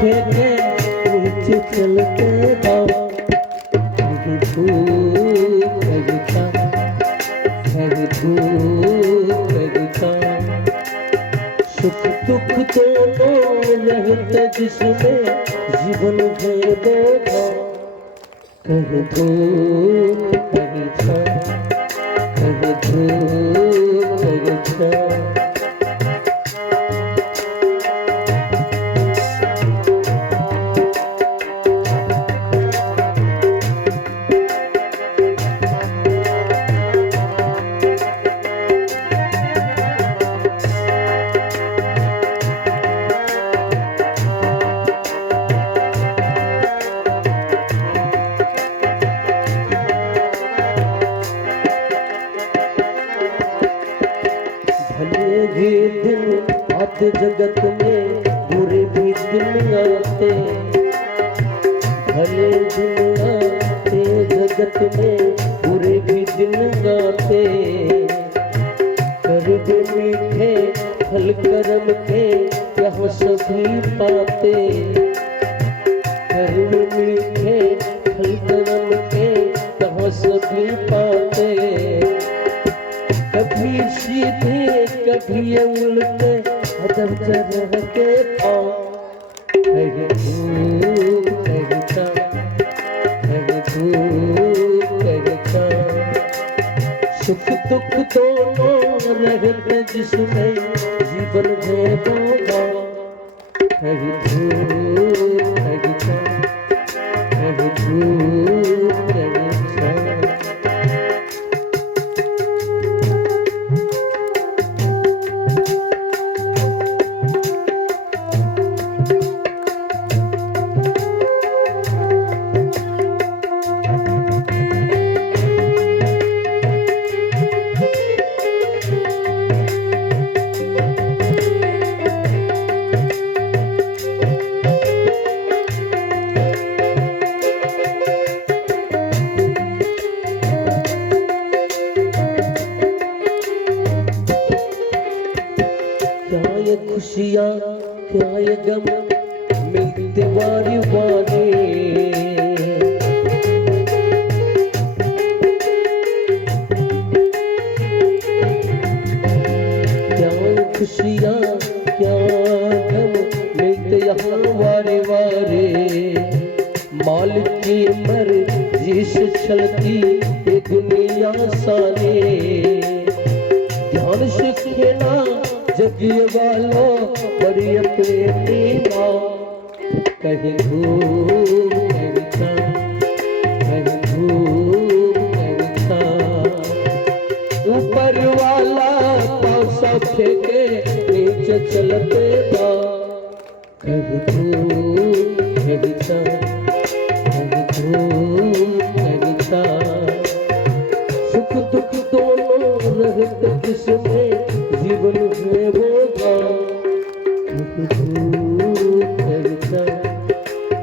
फेंके नीचे चलते जाओ। कभी धूप कभी छाँव, कभी धूप कभी छाँव, सुख दुख दोनों रहते जिसमें जीवन है दो भाव। कभी धूप कभी छाँव, कभी धूप कभी छाँव। भले भी दिन आते जगत में, बुरे भी दिन आते। भले दिन आते जगत में, बुरे भी दिन आते। कर्म मीठे फल कर्म के यहाँ सभी पाते। कर्म मीठे फल कर्म के यहाँ सभी पाते। कभी सीधे कभी उल्टे अदब चढ़ के पाँव। कभी धूप कभी छाँव, कभी धूप कभी छाँव, सुख दुख दोनों रहते जिसमें जीवन है दो भाव। कभी धूप कभी छाँव, कभी धूप कभी छाँव। क्या ये खुशियाँ क्या ये गम मिलते बारी बारी। क्या ये खुशियाँ क्या गम मिलते यहाँ वारे वारे। मालिक की मर्जी से चलती ये दुनिया सारे। ध्यान से खेला जगिए वालों बड़ी प्रेमी माँ। कहीं धूप कहीं छाँव, कहीं धूप कहीं छाँव, ऊपर वाला पासा फेंके नीचे चलते पाँव। कहीं धूप कहीं छाँव, कहीं धूप कहीं छाँव, सुख दुख दोनों रहते जिसमें जीवन है वो भाव। कभी धूप कभी छाँव,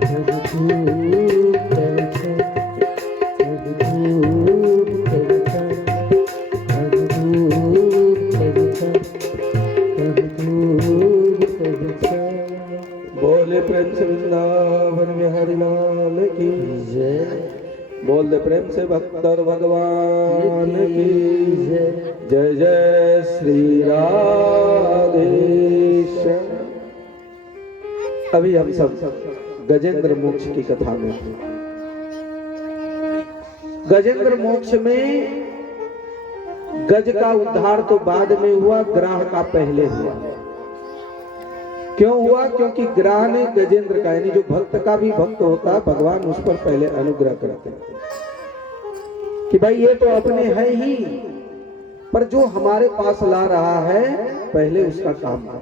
कभी धूप कभी छाँव, कभी धूप कभी छाँव, कभी धूप कभी छाँव, कभी धूप कभी छाँव। बोले प्रेम से वृंदावन बिहारी लाल की जय। बोल दे प्रेम से भक्तर भगवान की जय जय श्री राधेश्याम। अभी हम सब गजेंद्र मोक्ष की कथा में, गजेंद्र मोक्ष में गज का उद्धार तो बाद में हुआ, ग्राह का पहले हुआ। क्यों हुआ? क्योंकि ग्राह ने गजेंद्र का, यानी जो भक्त का भी भक्त होता है, भगवान उस पर पहले अनुग्रह करते हैं कि भाई ये तो अपने है ही, पर जो हमारे पास ला रहा है पहले उसका काम कर।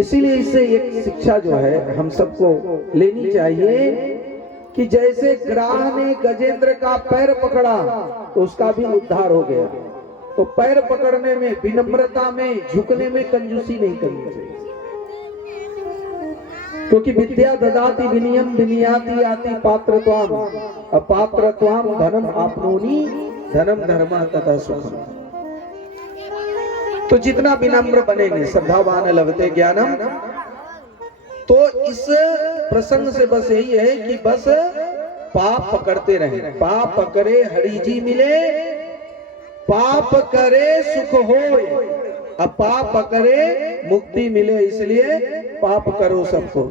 इसीलिए इससे एक शिक्षा जो है हम सबको लेनी चाहिए कि जैसे ग्राह ने गजेंद्र का पैर पकड़ा तो उसका भी उद्धार हो गया। तो पैर पकड़ने में, विनम्रता में, झुकने में कंजूसी नहीं करनी चाहिए, क्योंकि विद्या ददाति विनयम विनयाति याति पात्रत्वाम अपात्रत्वाम धनम आपनोनि धनम धर्म तथा सुखम। तो जितना विनम्र बनेंगे, श्रद्धावान लभते ज्ञानम, तो इस प्रसंग से बस यही है कि बस पाप पकड़ते रहे, पाप पकड़े हरि जी मिले, पाप करे सुख होय, अब पाप पकड़े मुक्ति मिले, इसलिए पाप करो सबको।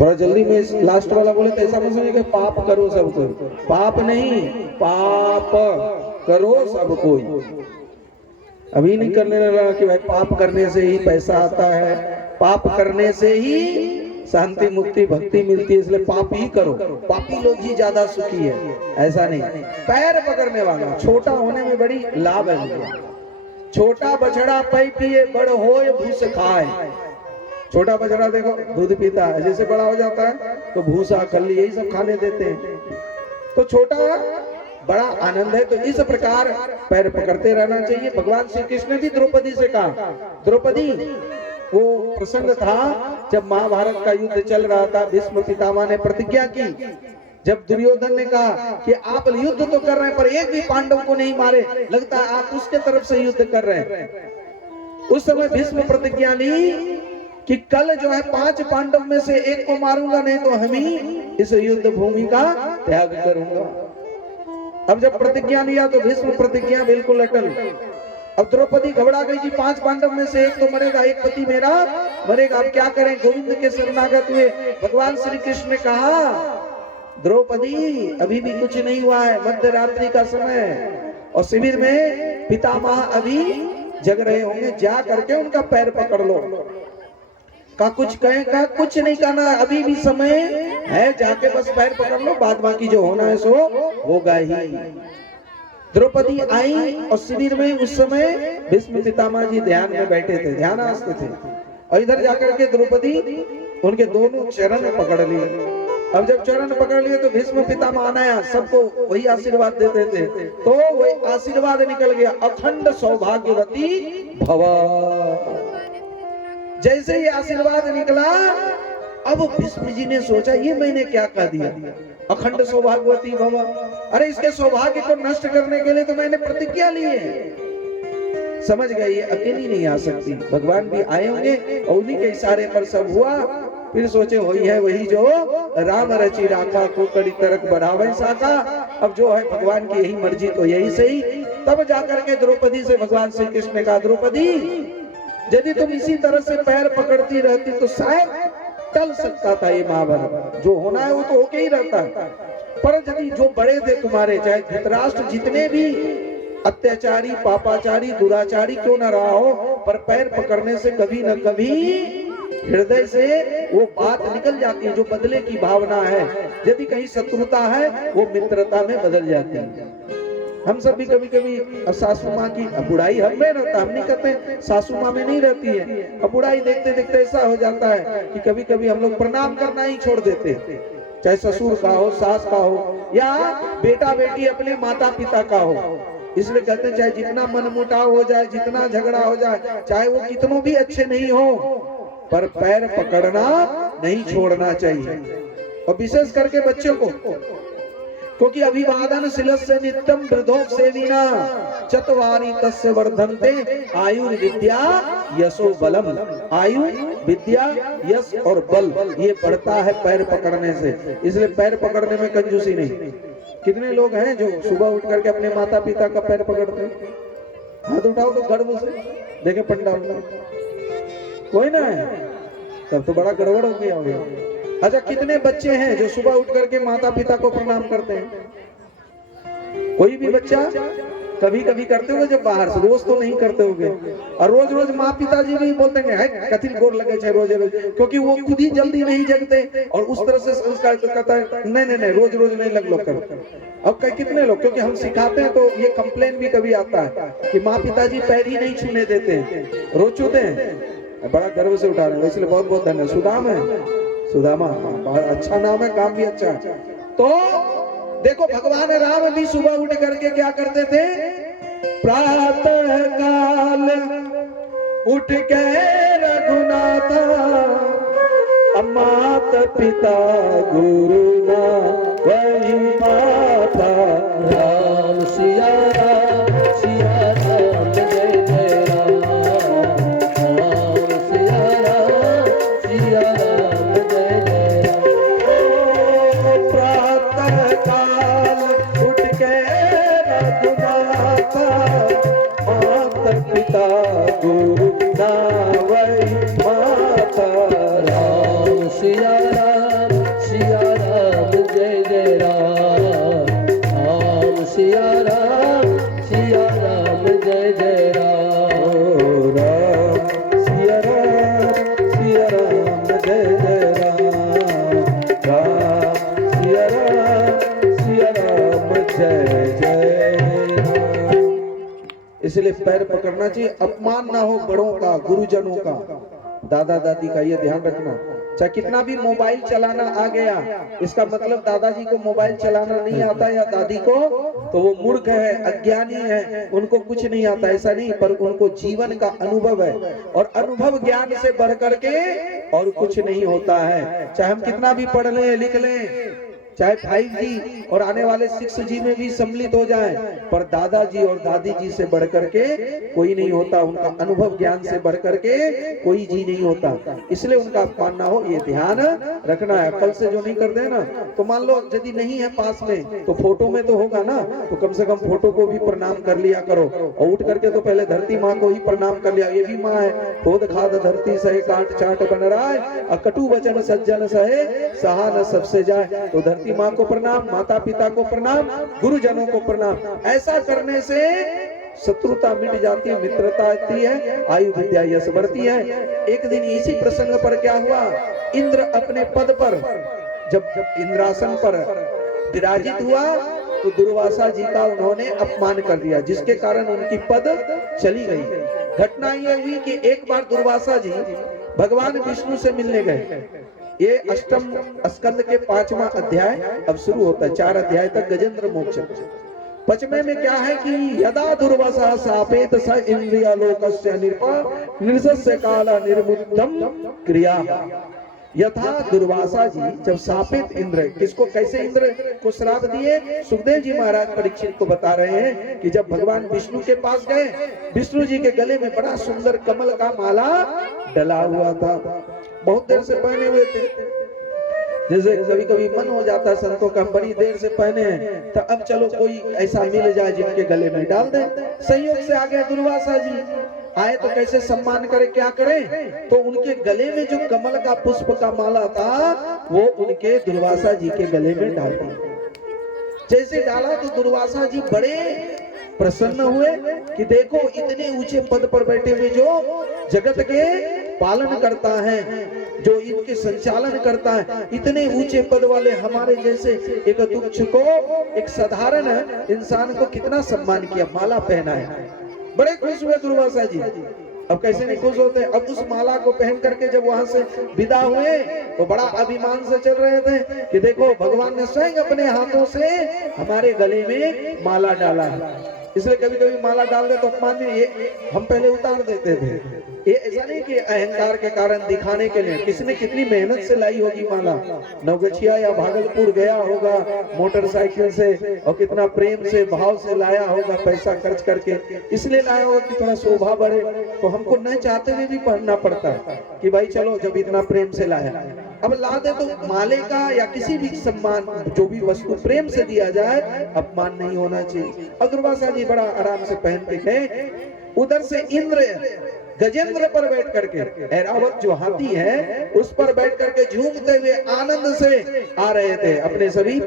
थोड़ा जल्दी में लास्ट वाला बोले तो ऐसा मत समझिए कि पाप करो सबको, पाप नहीं, पाप करो सब कोई। अभी नहीं करने लगा कि भाई पाप करने से ही पैसा आता है, पाप करने से ही शांति मुक्ति भक्ति मिलती है, इसलिए पाप ही करो, पापी लोग ही ज्यादा सुखी है, ऐसा नहीं। पैर पकड़ने वाला छोटा होने में बड़ी लाभ है। छोटा बछड़ा पै पिए बड़ होए भूस खाए। छोटा बछड़ा देखो दूध पीता है, जैसे बड़ा हो जाता है तो भूसा खल्ली यही सब खाने देते हैं, तो छोटा बड़ा आनंद है। तो इस प्रकार पैर पकड़ते रहना चाहिए। भगवान श्री कृष्ण ने भी द्रौपदी से कहा, द्रौपदी, वो प्रसंग था जब महाभारत का युद्ध चल रहा था, भीष्म पितामह ने प्रतिज्ञा की, जब दुर्योधन ने कहा कि आप युद्ध तो कर रहे हैं पर एक भी पांडव को नहीं मारे, लगता है आप उसके तरफ से युद्ध कर रहे हैं। उस समय भीष्म प्रतिज्ञा ली कि कल जो है 5 पांडव में से एक को मारूंगा, नहीं तो हम ही इस युद्ध भूमि का त्याग करूंगा। अब जब प्रतिज्ञा लिया तो भीष्म प्रतिज्ञा बिल्कुल अटल। अब द्रौपदी घबरा गई कि 5 पांडव में से एक तो मरेगा, एक पति मेरा मरेगा, अब क्या करें। गोविंद के शरणागत हुए। भगवान श्री कृष्ण ने कहा, द्रौपदी अभी भी कुछ नहीं हुआ है, मध्य रात्रि का समय और शिविर में पितामह अभी जग रहे होंगे, जा करके उनका पैर पकड़ लो। का कुछ कहें, का कुछ नहीं करना, अभी भी समय है, जाके बस पैर पकड़ लो, बाद बाकी जो होना है सो होगा ही। द्रौपदी आई और शिविर में उस समय भीष्म पितामह जी ध्यान में बैठे थे, ध्यानास्थ थे, और इधर जाकर के द्रौपदी उनके दोनों चरण पकड़ लिए। अब जब चरण पकड़ लिए तो भीष्म पितामह आना सबको वही आशीर्वाद देते थे, तो वही आशीर्वाद निकल गया, अखंड सौभाग्यवती भव। जैसे ही आशीर्वाद निकला, अब भीष्म जी ने सोचा ये मैंने क्या कह दिया, अखंड सौभाग्यवती भव। अरे इसके सौभाग्य को नष्ट करने के लिए तो मैंने प्रतिज्ञा ली है। समझ गए ये अकेली नहीं आ सकती, भगवान भी आए होंगे और उन्हीं के इशारे पर सब हुआ। फिर सोचे वही है वही जो राम रचि राखा को कड़ी तरक बढ़ावे साका। अब जो है भगवान की यही मर्जी तो यही सही। तब जाकर के द्रौपदी से भगवान श्री कृष्ण ने कहा, द्रौपदी यदि तुम इसी तरह से पैर पकड़ती रहती तो शायद टल सकता था ये महाभारत, जो होना है वो तो होके ही रहता है। पर यदि जो बड़े थे तुम्हारे, चाहे धृतराष्ट्र जितने भी अत्याचारी पापाचारी दुराचारी क्यों न रहा हो, पर पैर पकड़ने से कभी न कभी हृदय से वो बात निकल जाती है, जो बदले की भावना है। यदि कहीं शत्रुता है वो मित्रता में बदल जाती है। हम सब भी कभी कभी सासू माँ की बुढ़ाई हम में रहता, हम नहीं कहते सासू माँ में नहीं रहती है। अब बुढ़ाई देखते देखते ऐसा हो जाता है कि कभी कभी हम लोग प्रणाम करना ही छोड़ देते, चाहे ससुर का हो, सास का हो, या बेटा बेटी अपने माता पिता का हो। इसलिए कहते हैं चाहे जितना मनमुटाव हो जाए, जितना झगड़ा हो जाए, चाहे वो कितनों भी अच्छे नहीं हो, पर पैर पकड़ना नहीं छोड़ना चाहिए। और विशेष करके बच्चों को, क्योंकि अभिवादन शिलस्य नित्यम वृद्धों सेविना चत्वारि तस्य वर्धन्ते आयु विद्या यशो बलम। आयु विद्या यश और बल ये बढ़ता है पैर पकड़ने से। इसलिए पैर पकड़ने में कंजूसी नहीं। कितने लोग हैं जो सुबह उठ करके अपने माता पिता का पैर पकड़ते हैं? हाथ उठाओ तो गर्व से देखे पंडाल में कोई ना है, तब तो बड़ा गड़बड़ हो गया होगा। अच्छा, कितने बच्चे हैं जो सुबह उठ करके माता पिता को प्रणाम करते हैं? कोई भी बच्चा कभी कभी करते होंगे जब बाहर से, रोज तो नहीं करते होंगे। और रोज रोज माँ पिताजी भी बोलते हैं कथिल गोर लगे चाहे रोज रोज, क्योंकि वो खुद ही जल्दी नहीं जगते और उस तरह से संस्कार करता है, नहीं रोज रोज नहीं लग लो कर। अब कितने लोग, क्योंकि हम सिखाते हैं तो ये कंप्लेन भी कभी आता है कि माँ पिताजी पैर ही नहीं छूने देते हैं, रोज छूते हैं। बड़ा गर्व से उठा रहे हैं, इसलिए बहुत बहुत धन्यवाद। सुदाम है, सुदामा अच्छा नाम है, काम भी अच्छा है। तो देखो भगवान राम भी सुबह उठ करके क्या करते थे? प्रातः काल उठ के रघुनाथा मात पिता गुरु ना वही माता। राम सिया राम जय जय राम, राम सिया राम इसलिए पैर पकड़ना चाहिए, अपमान ना हो बड़ों का, गुरुजनों का, दादा दादी का, ये ध्यान रखना। चाहे कितना भी मोबाइल चलाना आ गया, इसका मतलब दादाजी को मोबाइल चलाना नहीं आता या दादी को, तो वो मूर्ख है, अज्ञानी है, उनको कुछ नहीं आता, ऐसा नहीं, पर उनको जीवन का अनुभव है, और अनुभव ज्ञान से बढ़ करके और कुछ नहीं होता है। चाहे हम कितना भी पढ़ लें लिख लें, चाहे 5G और आने वाले 6G में भी सम्मिलित हो जाए, पर दादाजी और दादी जी से बढ़ करके कोई नहीं होता, उनका अनुभव ज्ञान से बढ़ करके कोई जी नहीं होता, इसलिए उनका अपमान ना हो, ये ध्यान रखना है। कल से जो नहीं करते ना, तो मान लो यदि नहीं है पास में तो फोटो में तो होगा ना, तो कम से कम फोटो को भी प्रणाम कर लिया करो, और उठ करके तो पहले धरती माँ को ही प्रणाम कर लिया, ये भी माँ है, खोद खाद धरती सहे काट चाट बन रहा है, अकटु वचन सज्जन सहे सहा न सबसे जाए, तो धरती माँ को प्रणाम, माता पिता को प्रणाम, गुरुजनों को प्रणाम। ऐसा करने से शत्रुता मिट जाती है, मित्रता आती है, आयु विद्या यश बढ़ती है। एक दिन इसी प्रसंग पर क्या हुआ, इंद्र अपने पद पर जब इंद्रासन पर विराजित हुआ, तो दुर्वासा जी का उन्होंने अपमान कर दिया, जिसके कारण उनकी पद चली गई। घटना यह हुई कि एक बार दुर्वासा जी भगवान विष्णु से मिलने गए। ये अष्टम स्कंद के 5वां अध्याय अब शुरू होता है, 4 अध्याय तक गजेंद्र मोक्ष। 5वें में क्या है कि यदा दुर्वासा सापेत स इंद्रियालोकस्य निर्सस्य काला निर्मुक्तम क्रिया, यथा दुर्वासा जी जब सापेत इंद्र, किसको कैसे इंद्र को श्राप दिए, सुखदेव जी महाराज परीक्षित को बता रहे हैं कि जब भगवान विष्णु के पास गए, विष्णु जी के गले में बड़ा सुंदर कमल का माला डला हुआ था, बहुत देर से पहने हुए थे। जैसे कभी कभी मन हो जाता है संतों का, बड़ी देर से पहने हैं, तो अब चलो कोई ऐसा मिल जाए जिनके गले में डाल दे। संयोग से आ गए दुर्वासा जी, आए तो कैसे सम्मान करे, क्या करें, तो उनके गले में जो कमल का पुष्प का माला था वो उनके दुर्वासा जी के गले में डाल दिया। जैसे डाला तो दुर्वासा जी बड़े प्रसन्न हुए कि देखो इतने ऊंचे पद पर बैठे हुए जो जगत के पालन करता है, जो इनके संचालन करता है, इतने ऊंचे पद वाले हमारे जैसे एक तुच्छ को, एक साधारण इंसान को कितना सम्मान किया, माला पहना है। बड़े खुश हुए दुर्वासा जी। अब कैसे नहीं खुश होते, अब उस माला को पहन करके जब वहां से विदा हुए तो बड़ा अभिमान से चल रहे थे कि देखो भगवान ने स्वयं अपने हाथों से हमारे गले में माला डाला है। इसलिए कभी कभी माला डाल दे तो अपमान में ये हम पहले उतार देते थे, ये ऐसा नहीं कि अहंकार के कारण दिखाने के लिए, किसने कितनी मेहनत से लाई होगी माला, नवगछिया या भागलपुर गया होगा मोटरसाइकिल से, और कितना प्रेम से भाव से लाया होगा, पैसा खर्च करके इसलिए लाया होगा कि थोड़ा शोभा बढ़े, तो हमको न चाहते हुए भी पहनना पड़ता है कि भाई चलो जब इतना प्रेम से लाया। अब ला दे तो माले का या किसी भी सम्मान, जो भी वस्तु प्रेम से दिया जाए, अपमान नहीं होना चाहिए। दुर्वासा जी बड़ा आराम से पहन के गए। उधर से इंद्र गजेंद्र पर बैठ करके, ऐरावत जो हाथी है उस पर बैठ करके झूमते हुए आनंद से आ रहे थे, अपने सभी